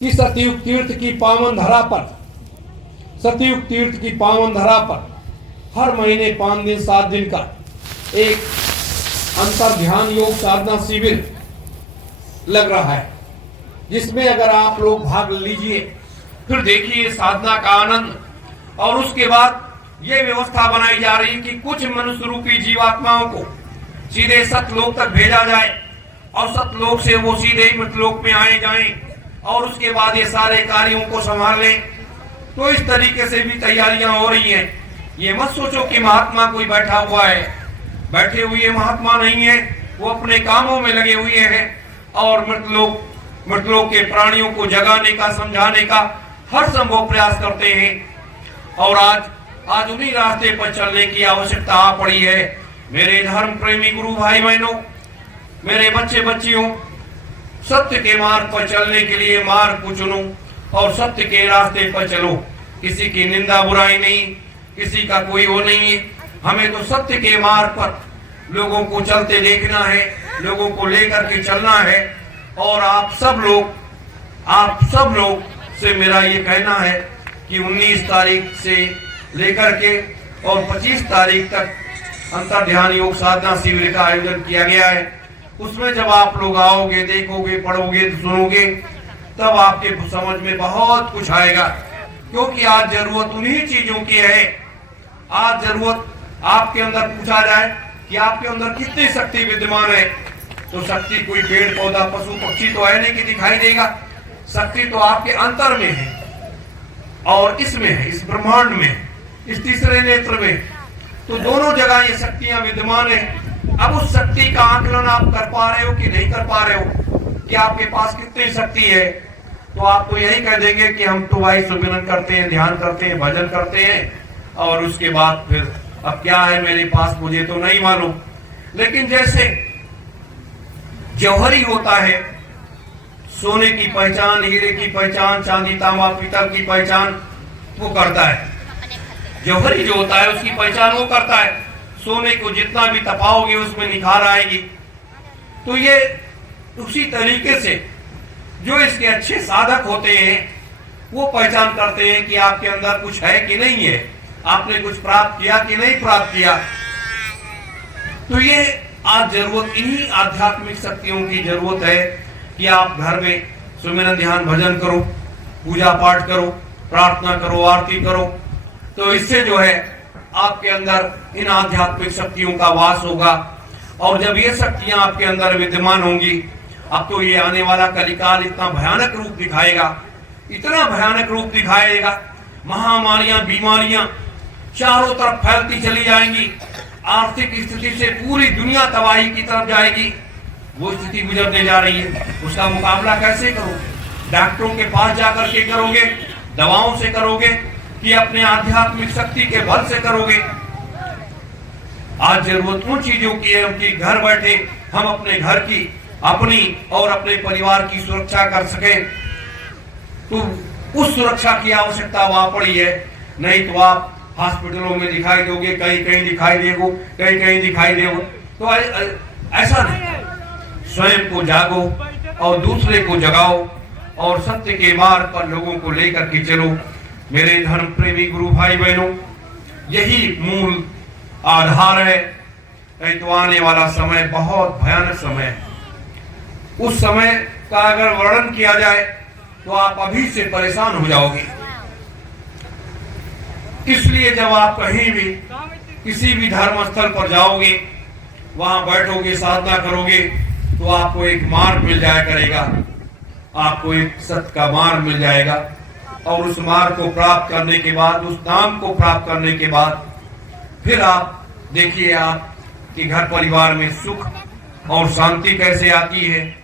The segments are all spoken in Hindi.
कि सतयुग तीर्थ की पावन धरा पर, सतयुग तीर्थ की पावन धरा पर हर महीने 5 दिन 7 दिन का एक अंतर ध्यान योग साधना शिविर लग रहा है, जिसमें अगर आप लोग भाग लीजिए फिर देखिए साधना का आनंद। और उसके बाद ये व्यवस्था बनाई जा रही है कि कुछ मनुष्य रूपी जीवात्माओं को सीधे सतलोक तक भेजा जाए और सतलोक से वो सीधे मृतलोक में आए जाएं और उसके बाद ये सारे कार्यों को संभाल लें। तो इस तरीके से भी तैयारियां हो रही हैं। ये मत सोचो कि महात्मा कोई बैठा हुआ है, बैठे हुए महात्मा नहीं है, वो अपने कामों में लगे हुए हैं और मृतलोक के प्राणियों को जगाने का, समझाने का हर संभव प्रयास करते हैं। और आज उन्हीं रास्ते पर चलने की आवश्यकता आ पड़ी है। मेरे धर्म प्रेमी गुरु भाई बहनों, मेरे बच्चे बच्चियों, सत्य के मार्ग पर चलने के लिए मार्ग को चुनो और सत्य के रास्ते पर चलो। किसी की निंदा बुराई नहीं, किसी का कोई वो नहीं है। हमें तो सत्य के मार्ग पर लोगों को चलते देखना है, लोगों को लेकर के चलना है। और आप सब लोग से मेरा ये कहना है कि 19 तारीख से लेकर के और 25 तारीख तक अंतर ध्यान योग साधना शिविर का आयोजन किया गया है। उसमें जब आप लोग आओगे, देखोगे, पढ़ोगे, सुनोगे, तब आपके समझ में बहुत कुछ आएगा। क्योंकि आज जरूरत उन्हीं चीजों की है। आज जरूरत आपके अंदर पूछा जाए कि आपके अंदर कितनी शक्ति विद्यमान है, तो शक्ति कोई पेड़ पौधा पशु पक्षी तो है नहीं कि दिखाई देगा। शक्ति तो आपके अंतर में है और इसमें है, इस ब्रह्मांड में, इस तीसरे नेत्र में। तो दोनों जगह ये शक्तियां विद्यमान है। अब उस शक्ति का आकलन आप कर पा रहे हो कि नहीं कर पा रहे हो, कि आपके पास कितनी शक्ति है, तो आप तो यही कह देंगे कि हम तो भाई सुमिरन करते हैं, ध्यान करते हैं, भजन करते हैं और उसके बाद फिर अब क्या है मेरे पास, मुझे तो नहीं मालूम। लेकिन जैसे जौहरी होता है, सोने की पहचान, हीरे की पहचान, चांदी तांबा पीतल की पहचान वो करता है। जौहरी जो होता है उसकी पहचान वो करता है। सोने को जितना भी तपाओगे उसमें निखार आएगी। तो ये उसी तरीके से जो इसके अच्छे साधक होते हैं वो पहचान करते हैं कि आपके अंदर कुछ है कि नहीं है, आपने कुछ प्राप्त किया कि नहीं प्राप्त किया। तो ये आज जरूरत इन्हीं आध्यात्मिक शक्तियों की जरूरत है कि आप घर में सुमिरन ध्यान भजन करो, पूजा पाठ करो, प्रार्थना करो, आरती करो। तो इससे जो है आपके अंदर इन आध्यात्मिक शक्तियों का वास होगा। और जब ये शक्तियां आपके अंदर विद्यमान होंगी, अब तो ये आने वाला कलिकाल इतना भयानक रूप दिखाएगा, इतना भयानक रूप दिखाएगा, महामारियां, बीमारियां चारों तरफ फैलती चली जाएंगी, आर्थिक स्थिति से पूरी दुनिया तबाही की तरफ जाएगी। वो स्थिति गुजरने जा रही है। उसका मुकाबला कैसे करोगे? डॉक्टरों के पास जाकर के करोगे, दवाओं से करोगे कि अपने आध्यात्मिक शक्ति के बल से करोगे? आज जरूरत उन चीजों की है कि घर बैठे हम अपने घर की, अपनी और अपने परिवार की सुरक्षा कर सके। तो उस सुरक्षा की आवश्यकता वहां पड़ी है। नहीं तो आप हॉस्पिटलों में दिखाई दोगे, कहीं कहीं दिखाई देगो, कहीं कहीं दिखाई देगो। तो ऐसा नहीं, स्वयं को जागो और दूसरे को जगाओ और सत्य के मार्ग पर लोगों को लेकर के चलो। मेरे धर्म प्रेमी गुरु भाई बहनों, यही मूल आधार है। नहीं तो आने वाला समय बहुत भयानक समय है। उस समय का अगर वर्णन किया जाए तो आप अभी से परेशान हो जाओगे। इसलिए जब आप कहीं भी किसी भी धर्म स्थल पर जाओगे, वहां बैठोगे, साधना करोगे, तो आपको एक मार्ग मिल जाया करेगा, आपको एक सत्य का मार्ग मिल जाएगा। और उस मार्ग को प्राप्त करने के बाद, उस नाम को प्राप्त करने के बाद फिर आप देखिए आपके घर परिवार में सुख और शांति कैसे आती है,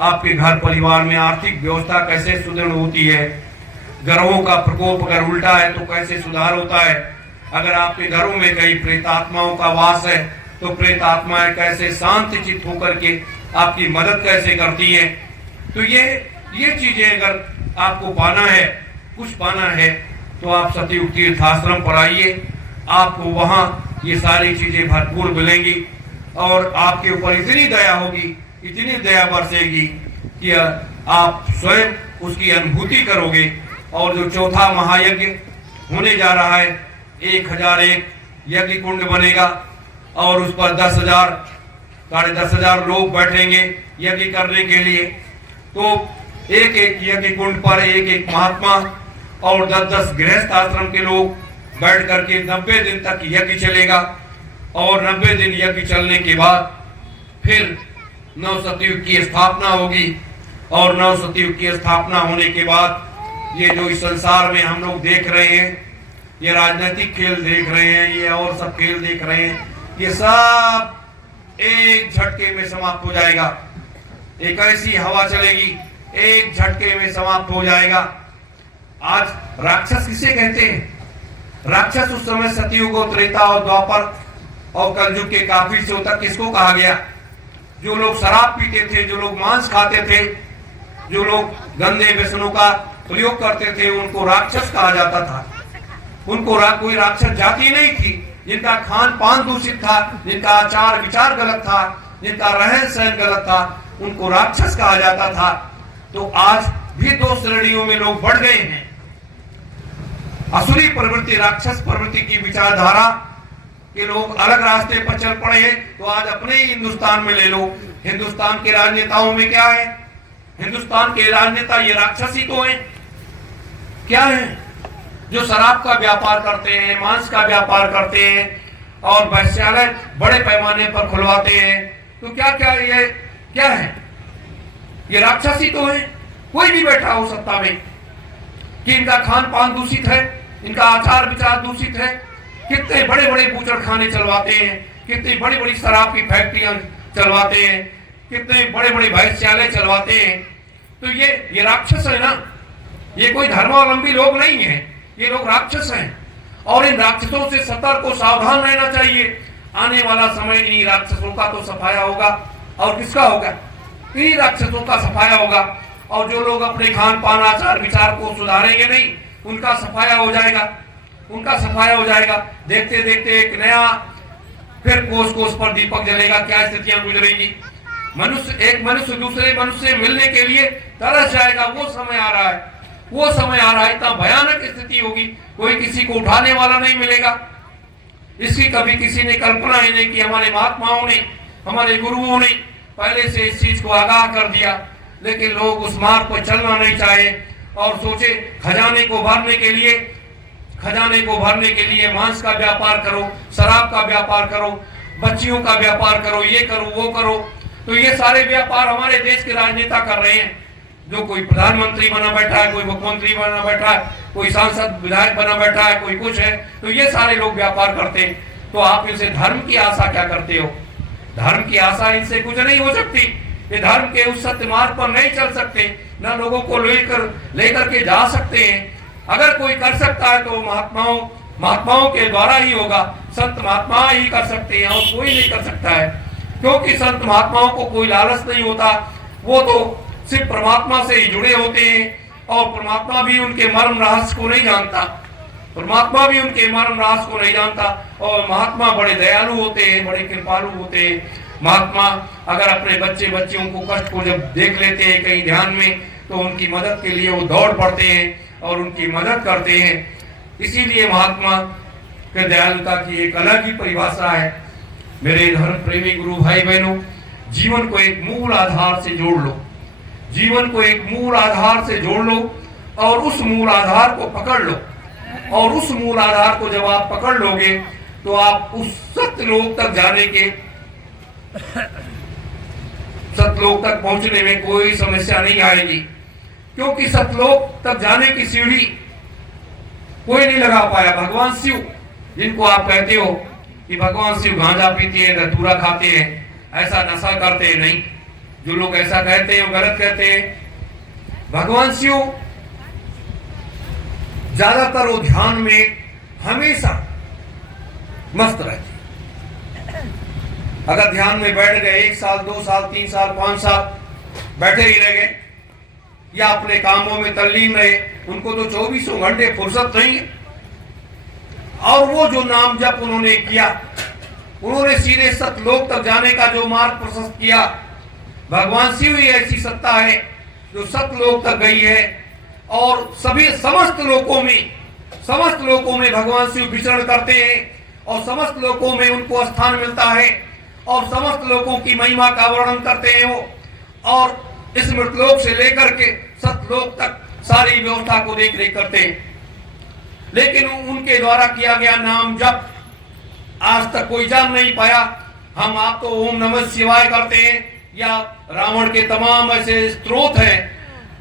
आपके घर परिवार में आर्थिक व्यवस्था कैसे सुदृढ़ होती है, ग्रहों का प्रकोप अगर उल्टा है तो कैसे सुधार होता है, अगर आपके घरों में कहीं प्रेतात्माओं का वास है तो प्रेतात्माएं कैसे शांत चित्त होकर के आपकी मदद कैसे करती हैं। तो ये चीजें अगर आपको पाना है, कुछ पाना है, तो आप सतयुग तीर्थ आश्रम पर आइए। आपको वहां ये सारी चीजें भरपूर मिलेंगी और आपके ऊपर इतनी दया होगी, इतनी दया बरसेगी कि आप स्वयं उसकी अनुभूति करोगे। और जो चौथा महायज्ञ होने जा रहा है, 1001 यज्ञ कुंड बनेगा और उस पर 10,000 साढ़े 10,000 लोग बैठेंगे यज्ञ करने के लिए। तो एक एक यज्ञ कुंड पर एक एक महात्मा और 10-10 गृहस्थ आश्रम के लोग बैठ करके 90 दिन तक यज्ञ चलेगा। और 90 दिन यज्ञ चलने के बाद फिर नव सतयुग की स्थापना होगी। और नव सतयुग की स्थापना होने के बाद ये जो इस संसार में हम लोग देख रहे हैं, ये राजनीतिक खेल देख रहे हैं, ये और सब खेल देख रहे हैं, ये सब एक झटके में समाप्त हो जाएगा। एक ऐसी हवा चलेगी, एक झटके में समाप्त हो जाएगा। आज राक्षस किसे कहते हैं? राक्षस उस समय सतयुग और त्रेता और द्वापर और कलयुग के काफी से तक किसको कहा गया? जो लोग शराब पीते थे, जो लोग मांस खाते थे, जो लोग गंदे व्यसनों का प्रयोग करते थे, उनको राक्षस कहा जाता था। उनको कोई राक्षस जाति नहीं थी। जिनका खान पान दूषित था, जिनका आचार विचार गलत था, जिनका रहन सहन गलत था, उनको राक्षस कहा जाता था। तो आज भी दो श्रेणियों में लोग बढ़ गए हैं। असुरी प्रवृत्ति, राक्षस प्रवृत्ति की विचारधारा के लोग अलग रास्ते पर चल पड़े हैं। तो आज अपने ही हिंदुस्तान में ले लो, हिंदुस्तान के राजनेताओं में क्या है? हिंदुस्तान के राजनेता ये राक्षस ही तो हैं। क्या है? जो शराब का व्यापार करते हैं, मांस का व्यापार करते हैं और वैश्यालय बड़े पैमाने पर खुलवाते हैं। तो क्या क्या ये क्या है? ये राक्षस ही तो है। कोई भी बैठा हो सत्ता में कि इनका खान पान दूषित है, इनका आचार विचार दूषित है। कितने बड़े बड़े बूचड़ खाने चलवाते हैं, कितनी बड़ी बड़ी शराब की फैक्ट्रियां चलवाते हैं, कितने बड़े बड़े वैश्यालय चलवाते हैं। तो ये राक्षस है ना। ये कोई धर्मावलंबी लोग नहीं है, ये लोग राक्षस हैं। और इन राक्षसों से सतर्क और सावधान रहना चाहिए। आने वाला समय इन्हीं राक्षसों का तो सफाया होगा। और किसका होगा? इन्हीं राक्षसों का सफाया होगा। और जो लोग अपने खान पान आचार विचार को सुधारेंगे नहीं, उनका सफाया हो जाएगा, उनका सफाया हो जाएगा। देखते देखते एक नया फिर कोस कोस पर दीपक जलेगा। क्या स्थितियां गुजरेंगी? एक मनुष्य दूसरे मनुष्य से मिलने के लिए तरस जाएगा। वो समय आ रहा है, वो समय आ रहा है। इतना भयानक स्थिति होगी, कोई किसी को उठाने वाला नहीं मिलेगा। इसकी कभी किसी ने कल्पना ही नहीं की। हमारे महात्माओं ने, हमारे गुरुओं ने पहले से इस चीज को आगाह कर दिया, लेकिन लोग उस मार्ग पर चलना नहीं चाहे और सोचे खजाने को भरने के लिए मांस का व्यापार करो, शराब का व्यापार करो, बच्चियों का व्यापार करो, ये करो वो करो। तो ये सारे व्यापार हमारे देश के राजनेता कर रहे हैं। जो कोई प्रधानमंत्री बना बैठा है, कोई मुख्यमंत्री बना बैठा है, कोई सांसद विधायक बना बैठा है, कोई कुछ है। तो ये सारे लोग व्यापार करते हैं। तो आप इनसे धर्म की आशा क्या करते हो? धर्म की आशा इनसे कुछ नहीं हो सकती। ये धर्म के उस सत्य मार्ग पर नहीं चल सकते, न लोगों को लेकर के जा सकते हैं। अगर कोई कर सकता है तो महात्माओं के द्वारा ही होगा। संत महात्मा ही कर सकते हैं और कोई नहीं कर सकता है। क्योंकि संत महात्माओं को कोई लालच नहीं होता। वो तो सिर्फ परमात्मा से ही जुड़े होते हैं और परमात्मा भी उनके मर्म रहस्य को नहीं जानता। परमात्मा भी उनके मर्म रहस्य को नहीं जानता। और महात्मा बड़े दयालु होते हैं, बड़े कृपालु होते हैं। महात्मा अगर अपने बच्चे बच्चियों को कष्ट को जब देख लेते हैं कहीं ध्यान में, तो उनकी मदद के लिए वो दौड़ पड़ते हैं और उनकी मदद करते हैं। इसीलिए महात्मा के दयालुता की एक अलग ही परिभाषा है। मेरे धर्म प्रेमी गुरु भाई बहनों, जीवन को एक मूल आधार से जोड़ लो, जीवन को एक मूल आधार से जोड़ लो और उस मूल आधार को पकड़ लो। और उस मूल आधार को जब आप पकड़ लोगे तो आप उस सत्यलोक तक जाने के, सतलोक तक पहुंचने में कोई समस्या नहीं आएगी। क्योंकि सतलोक तक जाने की सीढ़ी कोई नहीं लगा पाया। भगवान शिव, जिनको आप कहते हो कि भगवान शिव गांजा पीते हैं, धतूरा खाते हैं, ऐसा नशा करते हैं, नहीं। जो लोग ऐसा कहते हैं वो गलत कहते हैं। भगवान शिव ज्यादातर वो ध्यान में हमेशा मस्त रहते। अगर ध्यान में बैठ गए 1 साल 2 साल 3 साल 5 साल बैठे ही रह गए या अपने कामों में तल्लीन रहे, उनको तो 24 घंटे फुर्सत नहीं है। और वो जो नाम जप उन्होंने किया, उन्होंने सीधे सतलोक तक जाने का जो मार्ग प्रशस्त किया। भगवान शिव ही ऐसी सत्ता है जो सतलोक तक गई है और समस्त लोकों में भगवान शिव विचरण करते हैं और समस्त लोकों में उनको स्थान मिलता है और समस्त लोगों की महिमा का वर्णन करते हैं वो, और इस मृतलोक से लेकर के सतलोक तक सारी व्यवस्था को देख रेख करते हैं। लेकिन उनके द्वारा किया गया नाम जप आज तक कोई जान नहीं पाया। हम आप तो ओम नमः शिवाय करते हैं या रावण के तमाम ऐसे स्त्रोत हैं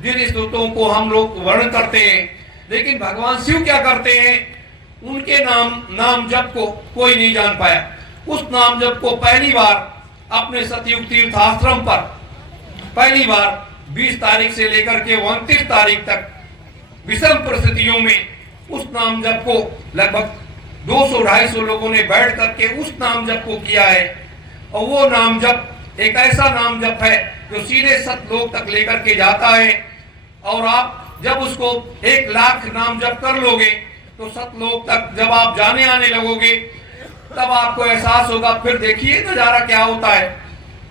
जिन स्त्रोतों को हम लोग वर्णन करते हैं, लेकिन भगवान शिव क्या करते हैं, उनके नाम जप को कोई नहीं जान पाया। उस नाम जप को पहली बार अपने सतयुग तीर्थ आश्रम पर पहली बार 20 तारीख से लेकर के 29 तारीख तक विषम परिस्थितियों में उस नाम जप को लगभग 200-250 लोगों ने बैठ करके उस नाम जप को किया है। और वो नाम जप एक ऐसा नाम जप है जो सीधे सतलोक तक लेकर के जाता है। और आप जब उसको 1 लाख नाम जप कर लोगे तो सतलोक तक जब आप जाने आने लगोगे तब आपको एहसास होगा। फिर देखिए नजारा क्या होता है।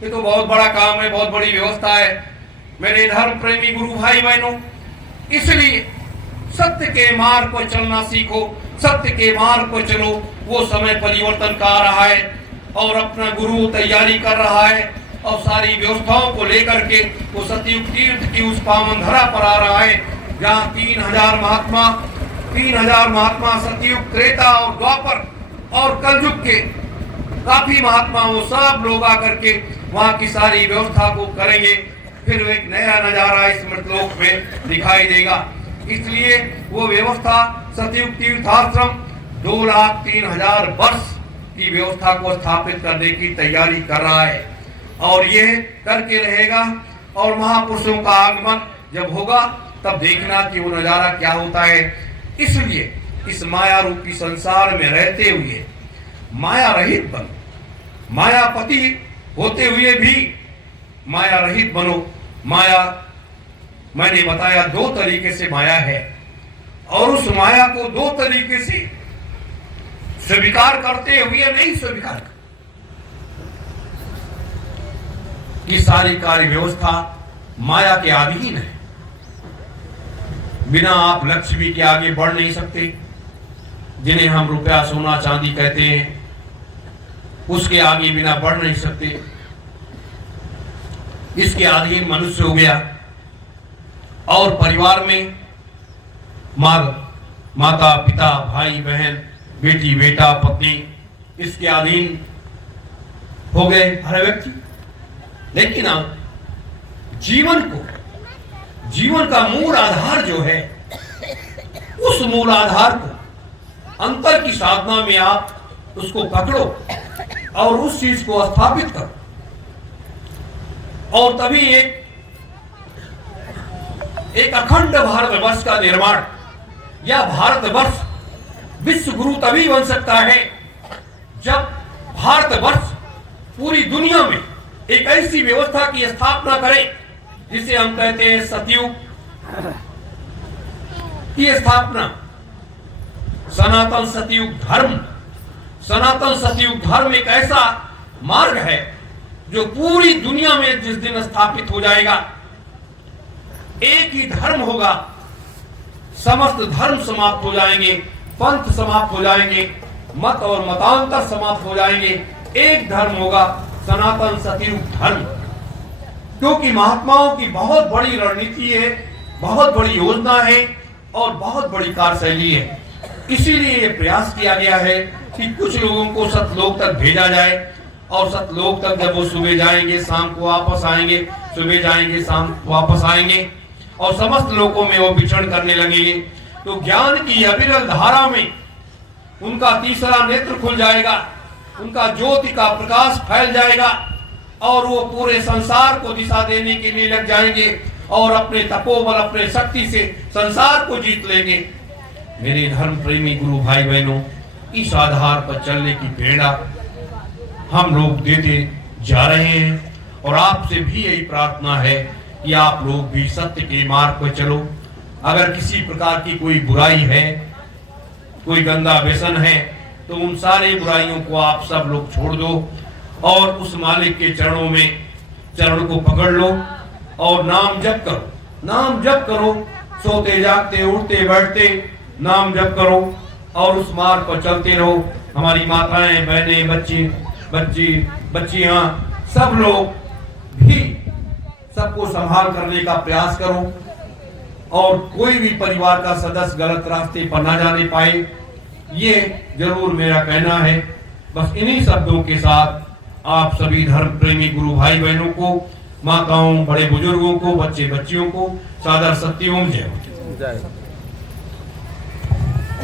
ये तो बहुत बड़ा काम है, बहुत बड़ी व्यवस्था है मेरे धर्म प्रेमी गुरु भाई बहनों। इसलिए सत्य के मार्ग पर चलना सीखो, सत्य के मार्ग पर चलो। वो समय परिवर्तन का आ रहा है और अपना गुरु तैयारी कर रहा है और सारी व्यवस्थाओं को लेकर के वो सतयुग तीर्थ की उस पावन धरा पर आ रहा है जहाँ 3000 महात्मा सतयुग, त्रेता और द्वापर और कलयुग के काफी महात्मा वो सब लोग आकर के वहाँ की सारी व्यवस्था को करेंगे। फिर एक नया नजारा इस मृतलोक में दिखाई देगा। इसलिए वो व्यवस्था सतयुग तीर्थाश्रम 2,03,000 वर्ष की व्यवस्था को स्थापित करने की तैयारी कर रहा है और ये करके रहेगा। और महापुरुषों का आगमन जब होगा तब देखना कि वो नजारा क्या होता है। इसलिए इस माया रूपी संसार में रहते हुए माया रहित बनो, मायापति होते हुए भी माया रहित बनो। माया मैंने बताया 2 तरीके से माया है और उस माया को 2 तरीके से स्वीकार करते हुए नहीं स्वीकार की सारी कार्य व्यवस्था माया के अधीन है। बिना आप लक्ष्मी के आगे बढ़ नहीं सकते। जिन्हें हम रुपया सोना चांदी कहते हैं उसके आगे बिना बढ़ नहीं सकते। इसके अधीन मनुष्य हो गया और परिवार में माता पिता भाई बहन बेटी बेटा पत्नी इसके अधीन हो गए हर व्यक्ति। लेकिन अब जीवन का मूल आधार जो है उस मूल आधार को अंतर की साधना में आप उसको पकड़ो और उस चीज को स्थापित करो और तभी एक अखंड भारतवर्ष का निर्माण या भारतवर्ष विश्व गुरु तभी बन सकता है जब भारतवर्ष पूरी दुनिया में एक ऐसी व्यवस्था की स्थापना करे जिसे हम कहते हैं सतयुग की स्थापना। सनातन सतयुग धर्म एक ऐसा मार्ग है जो पूरी दुनिया में जिस दिन स्थापित हो जाएगा एक ही धर्म होगा। समस्त धर्म समाप्त हो जाएंगे, पंथ समाप्त हो जाएंगे, मत और मतांतर समाप्त हो जाएंगे। एक धर्म होगा सनातन सतयुग धर्म। क्योंकि महात्माओं की बहुत बड़ी रणनीति है, बहुत बड़ी योजना है और बहुत बड़ी कार्यशैली है। इसीलिए ये प्रयास किया गया है कि कुछ लोगों को सतलोक तक भेजा जाए और सतलोक तक जब वो सुबह जाएंगे शाम को वापस आएंगे, सुबह जाएंगे शाम वापस आएंगे और समस्त लोगों में वो विचरण करने लगेंगे तो ज्ञान की अविरल धारा में उनका तीसरा नेत्र खुल जाएगा, उनका ज्योति का प्रकाश फैल जाएगा और वो पूरे संसार को दिशा देने के लिए लग जाएंगे और अपने तपोबल अपने शक्ति से संसार को जीत लेंगे। मेरे धर्म प्रेमी गुरु भाई बहनों, इस आधार पर चलने की प्रेरणा हम लोग देते जा रहे हैं और आपसे भी यही प्रार्थना है कि आप लोग भी सत्य के मार्ग पर चलो। अगर किसी प्रकार की कोई बुराई है, कोई गंदा व्यसन है तो उन सारे बुराइयों को आप सब लोग छोड़ दो और उस मालिक के चरणों में चरण को पकड़ लो और नाम जप करो। नाम जप करो सोते जागते उठते बैठते नाम जप करो और उस मार्ग पर चलते रहो। हमारी माताएं, बहनें, बच्चियां सब लोग भी सबको संभाल करने का प्रयास करो और कोई भी परिवार का सदस्य गलत रास्ते पर ना जाने पाए, ये जरूर मेरा कहना है। बस इन्हीं शब्दों के साथ आप सभी धर्म प्रेमी गुरु भाई बहनों को, माताओं, बड़े बुजुर्गों को, बच्चे बच्चियों को सादर सत्यम जय।